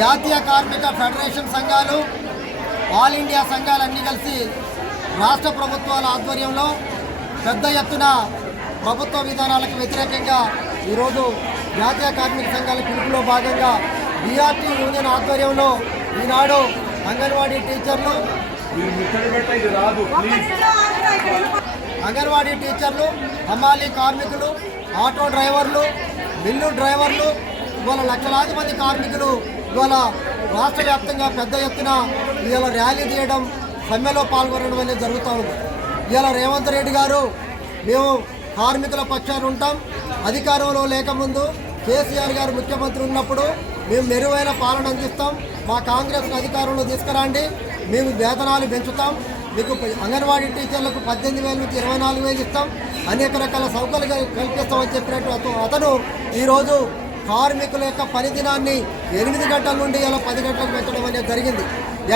జాతీయ కార్మిక ఫెడరేషన్ సంఘాలు, ఆల్ ఇండియా సంఘాలన్నీ కలిసి రాష్ట్ర ప్రభుత్వాల ఆధ్వర్యంలో పెద్ద ఎత్తున ప్రభుత్వ విధానాలకు వ్యతిరేకంగా ఈరోజు జాతీయ కార్మిక సంఘాల పిలుపులో భాగంగా బీఆర్టీ యూనియన్ ఆధ్వర్యంలో ఈనాడు అంగన్వాడీ టీచర్లు, హమాలీ కార్మికులు, ఆటో డ్రైవర్లు, మిల్లు డ్రైవర్లు, ఇవాళ లక్షలాది మంది కార్మికులు ఇవాళ రాష్ట్ర వ్యాప్తంగా పెద్ద ఎత్తున ఇవాళ ర్యాలీ తీయడం, సమ్మెలో పాల్గొనడం అనేది జరుగుతూ ఉంది. ఇవాళ రేవంత్ రెడ్డి గారు మేము కార్మికుల పక్షాన ఉంటాం, అధికారంలో లేకముందు కేసీఆర్ గారు ముఖ్యమంత్రి ఉన్నప్పుడు మేము మెరుగైన పాలన అందిస్తాం, మా కాంగ్రెస్ అధికారంలో తీసుకురండి, మేము వేతనాలు పెంచుతాం, మీకు అంగన్వాడీ టీచర్లకు 18,000 నుంచి 24,000 ఇస్తాం, అనేక రకాల సౌకర్యాలు కల్పిస్తామని చెప్పినట్టు అతను ఈరోజు కార్మికుల యొక్క పని దినాన్ని 8 గంటల నుండి ఇలా 10 గంటలకు పెంచడం అనేది జరిగింది.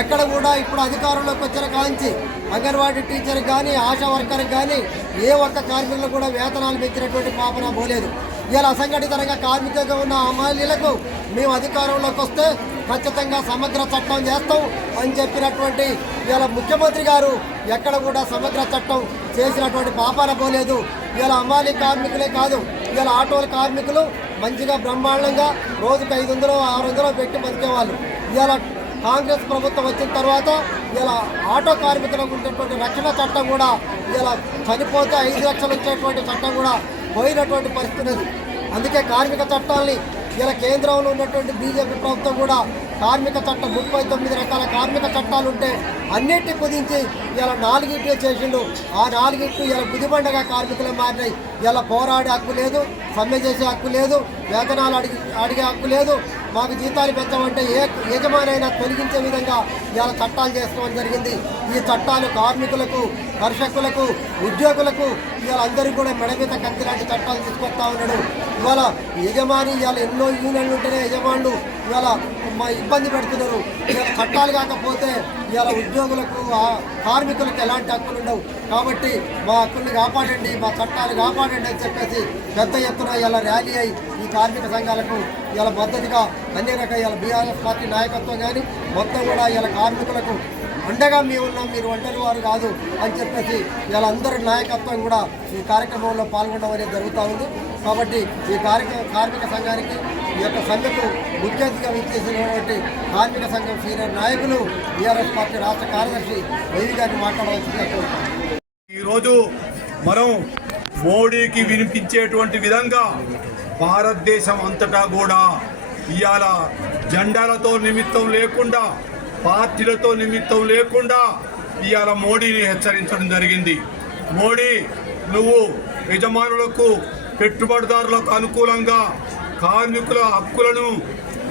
ఎక్కడ కూడా ఇప్పుడు అధికారంలోకి వచ్చిన కాంచి అంగన్వాడీ టీచర్కి కానీ, ఆశా వర్కర్కి కానీ ఏ ఒక్క కార్మికులు కూడా వేతనాలు పెంచినటువంటి పాపన పోలేదు. ఇలా అసంఘటిత రంగ కార్మికులుగా ఉన్న అమ్మాయిలకు మేము అధికారంలోకి వస్తే ఖచ్చితంగా సమగ్ర చట్టం చేస్తాం అని చెప్పినటువంటి ఇలా ముఖ్యమంత్రి గారు ఎక్కడ కూడా సమగ్ర చట్టం చేసినటువంటి పాపాన పోలేదు. ఇలా అమ్మాయి కార్మికులే కాదు, ఇలా ఆటోల కార్మికులు మంచిగా బ్రహ్మాండంగా రోజుకి 500, 600 పెట్టి బతికేవాళ్ళు. ఇలా కాంగ్రెస్ ప్రభుత్వం వచ్చిన తర్వాత ఇలా ఆటో కార్మికులకు ఉండేటువంటి రక్షణ చట్టం కూడా ఇలా చనిపోతే 5 లక్షలు వచ్చేటువంటి చట్టం కూడా పోయినటువంటి పరిస్థితి ఉంది. అందుకే కార్మిక చట్టాలని ఇలా కేంద్రంలో ఉన్నటువంటి బీజేపీ ప్రభుత్వం కూడా కార్మిక చట్టం 39 రకాల కార్మిక చట్టాలు ఉంటే అన్నిటిని కుదించి ఇలా 4 చేసిండు. ఆ 4 ఇలా బుద్ధిబండగా కార్మికులు మారినాయి. ఇలా పోరాడే హక్కు లేదు, సమ్మె చేసే హక్కు లేదు, వేతనాలు అడిగే హక్కు లేదు, మాకు జీతాలు పెంచమంటే ఏ యజమానైనా తొలగించే విధంగా ఇలా చట్టాలు చేసుకోవడం జరిగింది. ఈ చట్టాలు కార్మికులకు, కర్షకులకు, ఉద్యోగులకు ఇవాళ అందరికీ కూడా మెడమీద కత్తి లాంటి చట్టాలు తీసుకొస్తా ఉన్నాడు. ఇవాళ యజమాని ఇవాళ ఎన్నో యూనియన్లు ఉంటేనే యజమానులు ఇవాళ ఇబ్బంది పెడుతున్నారు. ఇవాళ చట్టాలు కాకపోతే ఇవాళ ఉద్యోగులకు, కార్మికులకు ఎలాంటి హక్కులు ఉండవు. కాబట్టి మా హక్కుల్ని కాపాడండి, మా చట్టాలు కాపాడండి అని చెప్పేసి పెద్ద ఎత్తున ఇలా ర్యాలీ అయి ఈ కార్మిక సంఘాలకు ఇలా మద్దతుగా అన్ని రకాల ఇలా బీఆర్ఎస్ పార్టీ నాయకత్వం కానీ మొత్తం కూడా ఇలా కార్మికులకు అండగా మేము ఉన్నాం, మీరు ఒంటరి వారు కాదు అని చెప్పేసి ఇలా అందరి నాయకత్వం కూడా ఈ కార్యక్రమంలో పాల్గొనడం అనేది జరుగుతూ ఉంది. కాబట్టి ఈ కార్మిక సంఘానికి ఈ యొక్క సమ్మెకు ముఖ్య అతిథిగా విచ్చేసినటువంటి కార్మిక సంఘం సీనియర్ నాయకులు బీఆర్ఎస్ పార్టీ రాష్ట్ర కార్యదర్శి వైవి గారిని మాట్లాడవలసిందిగా కోరుతున్నాను. ఈరోజు మనం మోడీకి వినిపించేటువంటి విధంగా భారతదేశం అంతటా కూడా ఇవాళ జెండాలతో నిమిత్తం లేకుండా, పార్టీలతో నిమిత్తం లేకుండా ఇవాళ మోడీని హెచ్చరించడం జరిగింది. మోడీ, నువ్వు యజమానులకు, పెట్టుబడిదారులకు అనుకూలంగా కార్మికుల హక్కులను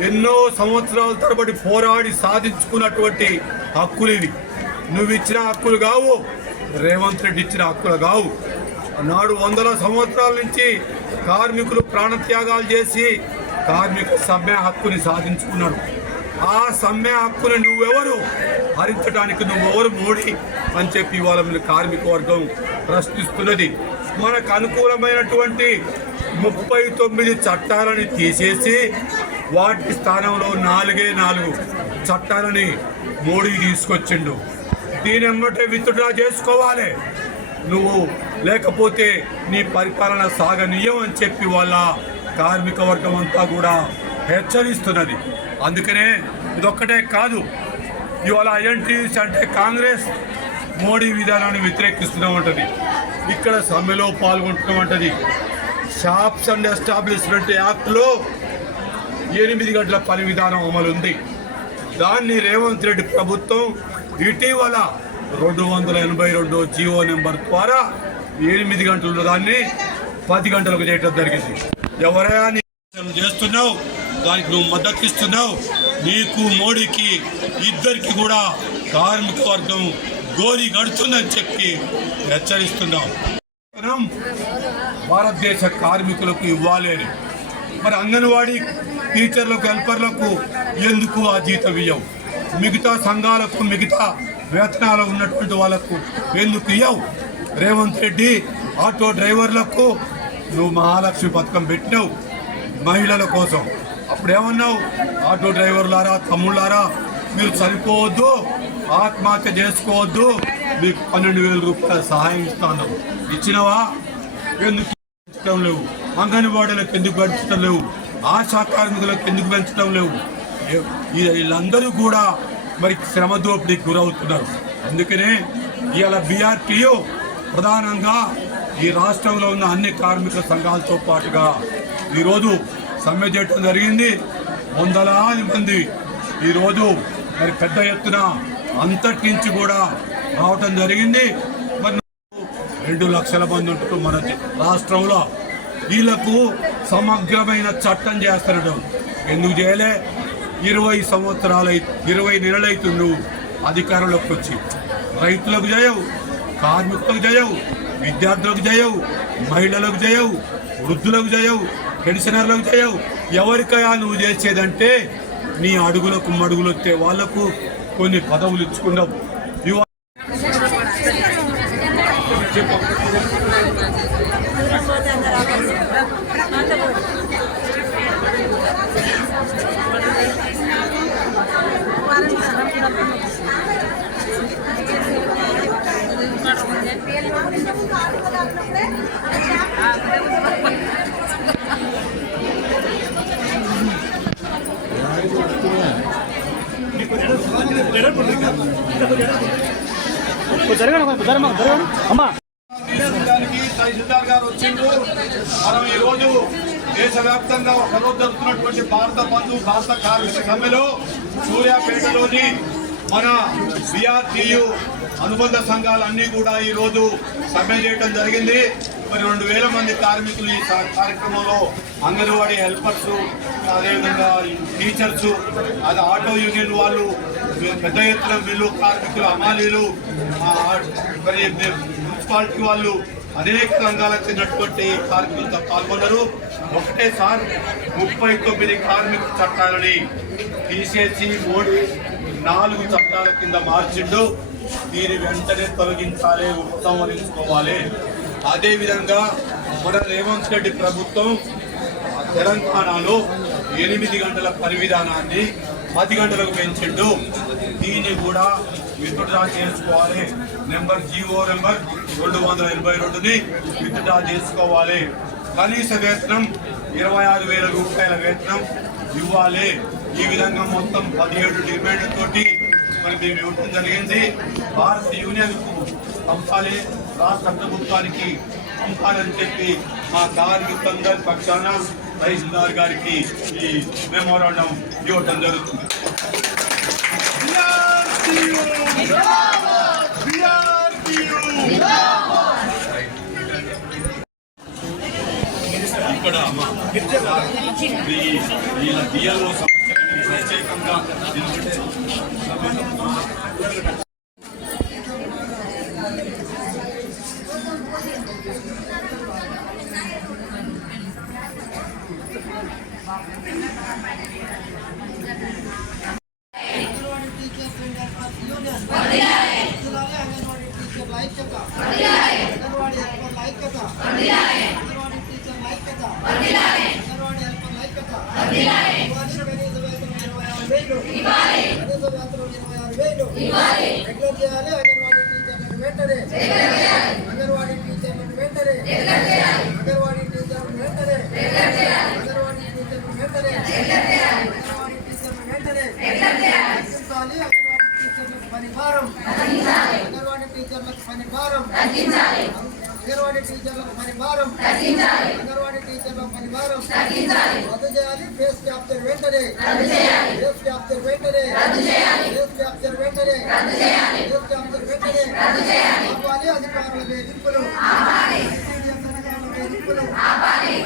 ఎన్నో సంవత్సరాల తరబడి పోరాడి సాధించుకున్నటువంటి హక్కులు ఇవి. నువ్వు ఇచ్చిన హక్కులు కావు, రేవంత్ రెడ్డి ఇచ్చిన హక్కులు కావు. నాడు 100 సంవత్సరాల నుంచి కార్మికులు ప్రాణత్యాగాలు చేసి కార్మిక సమ్మె హక్కుని సాధించుకున్నారు. ఆ సమ్మె హక్కుని నువ్వెవరు హరించడానికి, నువ్వెవరు మోడీ అని చెప్పి ఇవాళ కార్మిక వర్గం ప్రశ్నిస్తున్నది. మనకు అనుకూలమైనటువంటి 39 చట్టాలని తీసేసి వాటి స్థానంలో 4 చట్టాలని మోడీ తీసుకొచ్చిండు. దీని ఎమ్మటే విత్డ్రా చేసుకోవాలి నువ్వు, లేకపోతే నీ పరిపాలన సాగనీయం అని చెప్పి వాళ్ళ కార్మిక వర్గం అంతా కూడా హెచ్చరిస్తున్నది. అందుకనే ఇదొక్కటే కాదు, ఇవాళ ఐఎన్టీయూసీ అంటే కాంగ్రెస్ మోడీ విధానాన్ని వ్యతిరేకిస్తున్నామంటది, ఇక్కడ సమ్మెలో పాల్గొంటున్నామంటది. షాప్స్ అండ్ ఎస్టాబ్లిష్మెంట్ యాక్ట్లో 8 గంటల పని విధానం అమలు ఉంది. దాన్ని రేవంత్ రెడ్డి ప్రభుత్వం ఇటీవల 282 జీవో నెంబర్ ద్వారా 8 గంటలు దాన్ని 10 గంటలకు చేయడం జరిగింది. ఎవరైనా చేస్తున్నావు, దానికి నువ్వు మద్దతు ఇస్తున్నావు. నీకు మోడీకి ఇద్దరికి కూడా కార్మిక వర్గం గోరి గడుతుందని చెప్పి హెచ్చరిస్తున్నాం. భారతదేశ కార్మికులకు ఇవ్వాలి అని, మరి అంగన్వాడీ టీచర్లకు, హెల్పర్లకు ఎందుకు ఆ జీతం ఇవ్వవు? మిగతా సంఘాలకు, మిగతా వేతనాలు ఉన్నటువంటి వాళ్ళకు ఎందుకు ఇవ్వవు? రేవంత్ రెడ్డి ఆటో డ్రైవర్లకు నువ్వు మహాలక్ష్మి పథకం పెట్టినావు మహిళల కోసం. అప్పుడేమన్నావు, ఆటో డ్రైవర్లారా తమ్ముళ్ళారా మీరు చనిపోవద్దు, ఆత్మహత్య చేసుకోవద్దు, మీకు 12,000 రూపాయల సహాయం ఇస్తాను. ఇచ్చినవా? ఎందుకు పెంచడం లేవు? అంగన్వాడీలకు ఎందుకు పెంచడం లేవు? ఆశా కార్మికులకు ఎందుకు పెంచడం లేవు? వీళ్ళందరూ కూడా మరి శ్రమ దోపిడీకి గురవుతున్నారు. అందుకనే ఇవాళ BRTU ప్రధానంగా ఈ రాష్ట్రంలో ఉన్న అన్ని కార్మిక సంఘాలతో పాటుగా ఈరోజు సమ్మె చేయడం జరిగింది. వందలాది మంది ఈరోజు మరి పెద్ద ఎత్తున అంతటి నుంచి కూడా రావటం జరిగింది. మరి 2 లక్షల మంది ఉంటూ మన రాష్ట్రంలో వీళ్ళకు సమగ్రమైన చట్టం చేస్తున్నాడు. ఎందుకు చేయలే? 20 నెలలైతుండు అధికారంలోకి వచ్చి. రైతులకు చేయవు, కార్మికులకు చేయవు, విద్యార్థులకు చేయవు, మహిళలకు చేయవు, వృద్ధులకు చేయవు, పెన్షనర్లకు చేయవు. ఎవరికయా నువ్వు చేసేదంటే నీ అడుగులకు మడుగులు వచ్చే వాళ్లకు కొన్ని పదవులు ఇచ్చుకున్నావు. తహసీల్దార్ గారు వచ్చిండు. మనం ఈరోజు దేశవ్యాప్తంగా ఒకరోజు జరుగుతున్నటువంటి భారత బంధు భారత కార్మిక సమ్మెలో సూర్యాపేటలోని మన BRTU అనుబంధ సంఘాలన్నీ కూడా ఈరోజు సమ్మె చేయడం జరిగింది. మరి 2,000 మంది కార్మికులు ఈ కార్యక్రమంలో అంగన్వాడీ హెల్పర్స్, అదేవిధంగా టీచర్స్, అది ఆటో యూనియన్ వాళ్ళు, పెద్ద ఎత్తున మిల్లు కార్మికులు, హమాలీలు, మరి మున్సిపాలిటీ వాళ్ళు, అనేక రంగాలకు చెందినటువంటి కార్మికులతో పాల్గొన్నారు. ఒకటే సార్ 39 కార్మిక చట్టాలని తీసేసి మోడీ 4 చట్టాల కింద మార్చిండు. దీన్ని వెంటనే తొలగించాలి, ఉపసంహరించుకోవాలి. అదేవిధంగా మన రేవంత్ రెడ్డి ప్రభుత్వం తెలంగాణలో 8 గంటల పని విధానాన్ని 10 గంటలకు పెంచిండు. దీన్ని కూడా విత్డ్రా చేసుకోవాలి. జీవో నెంబర్ 282ని విత్డ్రా చేసుకోవాలి. కనీస వేతనం 26,000 రూపాయల వేతనం ఇవ్వాలి. ఈ విధంగా మొత్తం 17 డిమాండ్లతోటి మరి మేము ఇవ్వడం జరిగింది. భారత యూనియన్కు పంపాలి, రాష్ట్ర ప్రభుత్వానికి పంపాలని చెప్పి మా కార్మికులందరి పక్షాన తహసీల్దార్ గారికి ఈ మెమోరాండం ఇవ్వడం జరుగుతుంది. ఇక్కడ వీళ్ళ బియ్యాలో ప్రత్యేకంగా అంగన్వాడీ టీచర్లకు పని భారం తగ్గించాలి. అంగన్వాడీ టీచర్లకు పని భారం తగ్గించాలి. రద్దు చేయాలి. ఫేస్ క్యాప్చర్ వెంటనే రద్దు చేయాలి. ఫేస్ క్యాప్చర్ వెంటనే రద్దు చేయాలి. ఫేస్ క్యాప్చర్ వెంటనే రద్దు చేయాలి. ఫేస్ క్యాప్చర్ వెంటనే రద్దు చేయాలి. ఆపాలి. అధికారుల వేధింపులు ఆపాలి.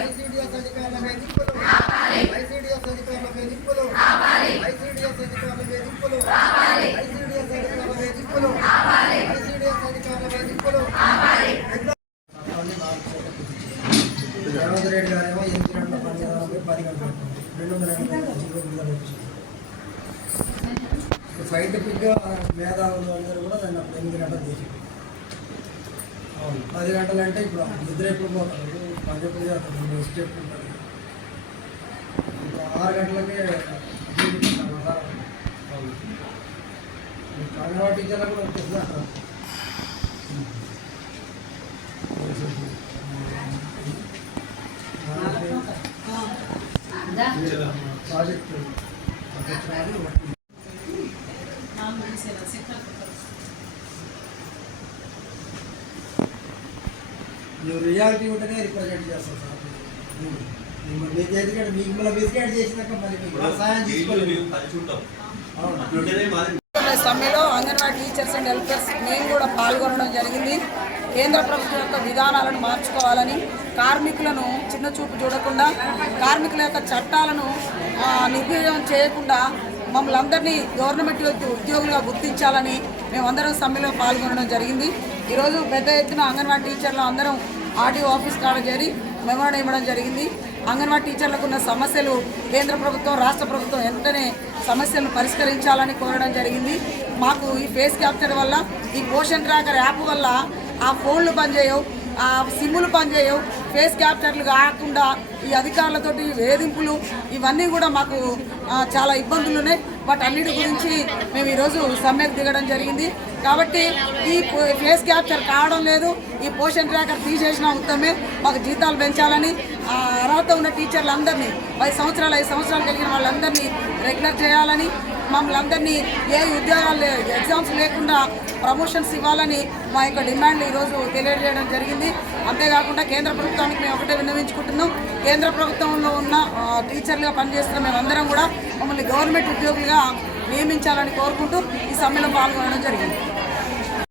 ఐసీడీఎస్ అధికారుల వేధింపులు ఆపాలి. ఐసీడీఎస్ అధికారుల వేధింపులు ఆపాలి. ఐసీడీఎస్ అధికారుల వేధింపులు ఆపాలి. ఐసీడీఎస్ అధికారుల వేధింపులు ఆపాలి. ఐసీడీఎస్ అధికారుల వేధింపులు ఆపాలి. ఐసీడీఎస్ అధికారుల వేధింపులు ఆపాలి. రేవంత్ రెడ్డి గారేమో 8 గంటల పని విధానంపై 10 గంటలు 200 సైంటిఫిక్గా మేధావులు అందరూ కూడా దాన్ని 8 గంటలు చేసి 10 గంటలు అంటే ఇప్పుడు నిద్ర ఎప్పుడు పోతారు, పని ఎప్పుడు చేస్తారు, స్టెప్ ఉంటుంది. 6 గంటలకే అంగన్వాడీ టీచర్లకు కూడా వచ్చేస్తున్నారు. ప్రాజెక్టు మీరు రియాలిటీ ఉంటేనే రిప్రజెంట్ చేస్తారు సార్. మీ చేతికి మీకు మళ్ళీ బిస్కెట్ చేసినాక మరి మీకు సహాయం తీసుకోలేదు. సమ్మెలో అంగన్వాడీ టీచర్స్ అండ్ హెల్పర్స్ మేము కూడా పాల్గొనడం జరిగింది. కేంద్ర ప్రభుత్వం యొక్క విధానాలను మార్చుకోవాలని, కార్మికులను చిన్న చూపు చూడకుండా, కార్మికుల యొక్క చట్టాలను నిర్వీర్యం చేయకుండా మమ్మల్ని అందరినీ గవర్నమెంట్ ఉద్యోగులుగా గుర్తించాలని మేమందరం సమ్మెలో పాల్గొనడం జరిగింది. ఈరోజు పెద్ద ఎత్తున అంగన్వాడీ టీచర్లు అందరం ఆర్టీఓ ఆఫీస్ కాడ చేరి మెమోరాండం ఇవ్వడం జరిగింది. అంగన్వాడీ టీచర్లకు ఉన్న సమస్యలు కేంద్ర ప్రభుత్వం, రాష్ట్ర ప్రభుత్వం వెంటనే సమస్యలను పరిష్కరించాలని కోరడం జరిగింది. మాకు ఈ ఫేస్ క్యాప్చర్ వల్ల, ఈ పోషన్ ట్రాకర్ యాప్ వల్ల ఆ ఫోన్లు పనిచేయవు, ఆ సిమ్ములు పనిచేయవు, ఫేస్ క్యాప్చర్లు కాకుండా ఈ అధికారులతోటి వేధింపులు ఇవన్నీ కూడా మాకు చాలా ఇబ్బందులు ఉన్నాయి. వాటన్నిటి గురించి మేము ఈరోజు సమ్మెకు దిగడం జరిగింది. కాబట్టి ఈ ఫేస్ క్యాప్చర్ కావడం లేదు, ఈ పోషన్ ట్రాకర్ తీసేసిన ఉత్తమే, మాకు జీతాలు పెంచాలని, అర్హత ఉన్న టీచర్లందరినీ 5 సంవత్సరాలు కలిగిన వాళ్ళందరినీ రెగ్యులర్ చేయాలని, మమ్మల్ని అందరినీ ఏ ఉద్యోగాలు ఎగ్జామ్స్ లేకుండా ప్రమోషన్స్ ఇవ్వాలని మా యొక్క డిమాండ్లు ఈరోజు తెలియజేయడం జరిగింది. అంతేకాకుండా కేంద్ర ప్రభుత్వానికి మేము ఒకటే విన్నవించుకుంటున్నాం, కేంద్ర ప్రభుత్వంలో ఉన్న టీచర్లుగా పనిచేస్తున్న మేమందరం కూడా మమ్మల్ని గవర్నమెంట్ ఉద్యోగులుగా నియమించాలని కోరుకుంటూ ఈ సమ్మెలో పాల్గొనడం జరిగింది.